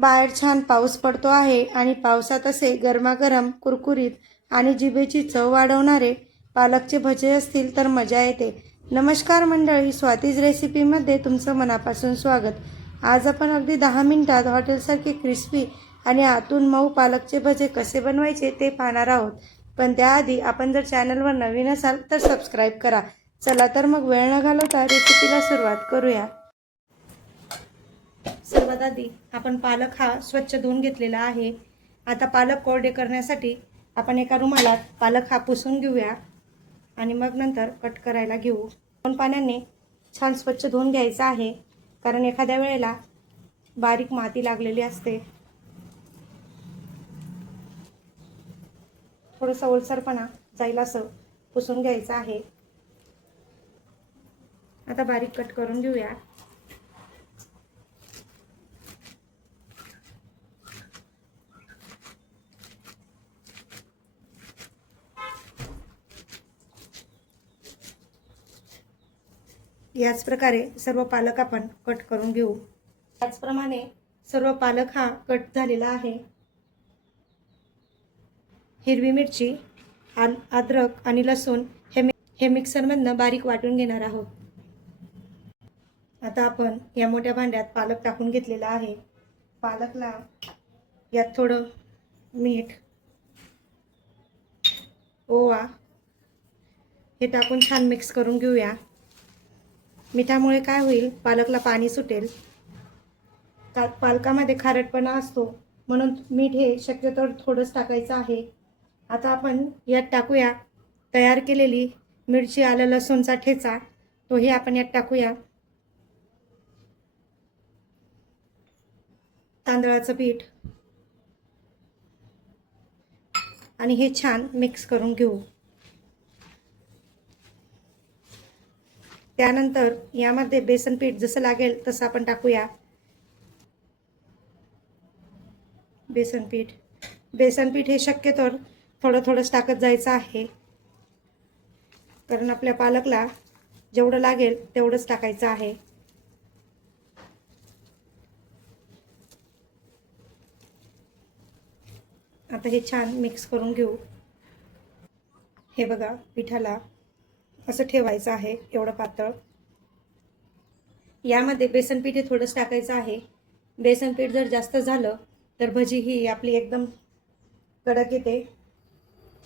बाहेर छान पाऊस पडतो आहे आणि पावसात असे गरमागरम कुरकुरीत आणि जिभेची चव वाढवणारे पालकचे भजे असतील तर मजा येते. नमस्कार मंडळी, स्वातीज रेसिपीमध्ये तुमचं मनापासून स्वागत. आज आपण अगदी 10 मिनिटात हॉटेलसारखे क्रिस्पी आणि आतून मऊ पालकचे भजे कसे बनवायचे ते पाहणार आहोत. पण त्याआधी आपण जर चॅनलवर नवीन असाल तर सबस्क्राईब करा. चला तर मग वेळ न घालवता रेसिपीला सुरुवात करूया. सर्वात आधी आपण पालक हा स्वच्छ धुवून घेतलेला आहे. आता पालक कोरडे करण्यासाठी आपण एका रुमालात पालक हा पुसून घेऊया आणि मग नंतर कट करायला घेऊ. 2 पाण्याने छान स्वच्छ धुवून घ्यायचं आहे, कारण एखाद्या वेळेला बारीक माती लागलेली असते. थोडंसं ओलसरपणा जाईल असं पुसून घ्यायचं आहे. आता बारीक कट करून घेऊया. याच प्रकारे सर्व पालक आपण कट करून घेऊ. त्याचप्रमाणे सर्व पालक हा कट झालेला आहे. हिरवी मिरची, अद्रक आणि लसूण हे मिक्सरमधनं बारीक वाटून घेणार आहोत. आता आपण या मोठ्या भांड्यात पालक टाकून घेतलेला आहे. पालकला यात थोडं मीठ, ओवा हे टाकून छान मिक्स करून घेऊया. मिठामुळे काय होईल, पालकला पाणी सुटेल. पालकामध्ये खारटपणा असतो, म्हणून मीठ हे शक्यतो थोडंच टाकायचं आहे. आता आपण यात टाकूया तयार केलेली मिरची, आलं, लसूणचा ठेचा, तोही आपण यात टाकूया. तांदळाचं पीठ आणि हे छान मिक्स करून घेऊ. त्यानंतर यामध्ये बेसन पीठ जसं लागेल तसं आपण टाकूया. बेसन पीठ हे शक्यतो थोडं थोडंच टाकत जायचं आहे, कारण आपल्या पालकला जेवढं लागेल तेवढंच टाकायचं आहे. आता हे छान मिक्स करून घेऊ. हे बघा, पिठाला असं ठेवायचं आहे, एवढं पातळ. यामध्ये बेसन पीठ हे थोडंच टाकायचं आहे. बेसन पीठ जर जास्त झालं तर भजी ही आपली एकदम कडक येते.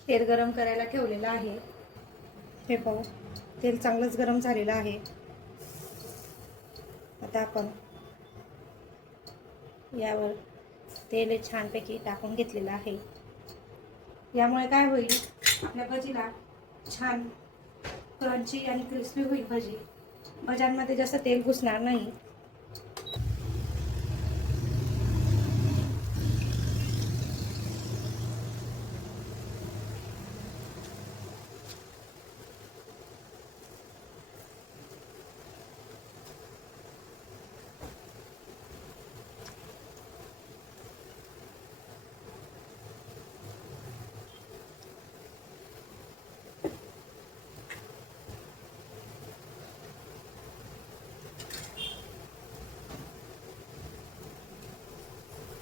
तेल गरम करायला ठेवलेलं आहे. हे पाहू, तेल चांगलंच गरम झालेलं आहे. आता आपण यावर तेल छानपैकी टाकून घेतलेलं आहे. यामुळे काय होईल, आपल्या भजीला छान क्रंची आणि क्रिस्पी होईल भजी. भज्यांमध्ये जास्त तेल घुसणार नाही.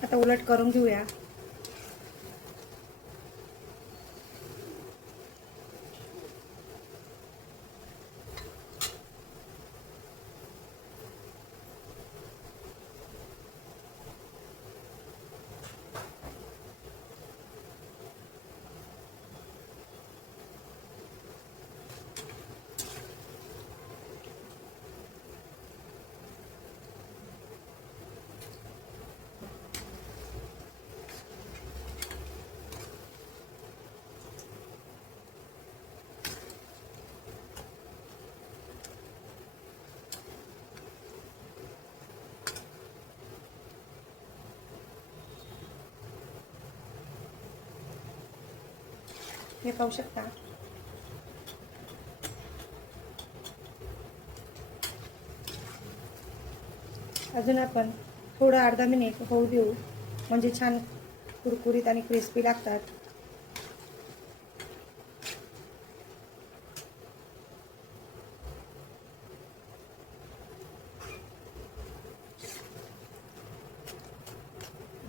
आता उलट करून घेऊया. हे पाहू शकता. अजून आपण थोडं अर्धा मिनिट होऊ देऊ, म्हणजे छान कुरकुरीत आणि क्रिस्पी लागतात.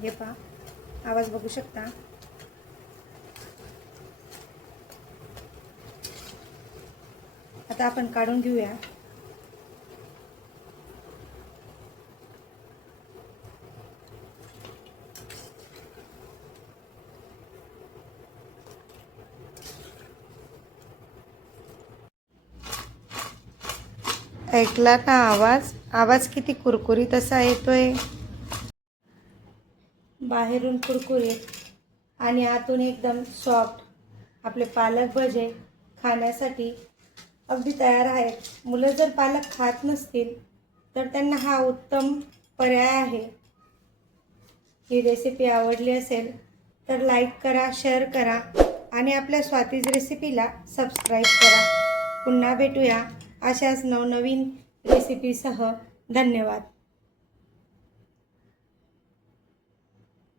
हे पहा, आवाज बघू शकता. आता आपण काढून घेऊया. ऐकला का आवाज? आवाज किती कुरकुरीत असा येतोय. बाहेरून कुरकुरीत आणि आतून एकदम सॉफ्ट आपले पालक भजे खाण्यासाठी अगदी तयार आहेत. मुलं जर पालक खात नसतील तर त्यांना हा उत्तम पर्याय आहे. ही रेसिपी आवडली असेल तर लाईक करा, शेअर करा आणि आपल्या स्वातीज रेसिपीला सबस्क्राईब करा. पुन्हा भेटूया अशाच नवनवीन रेसिपीसह. धन्यवाद.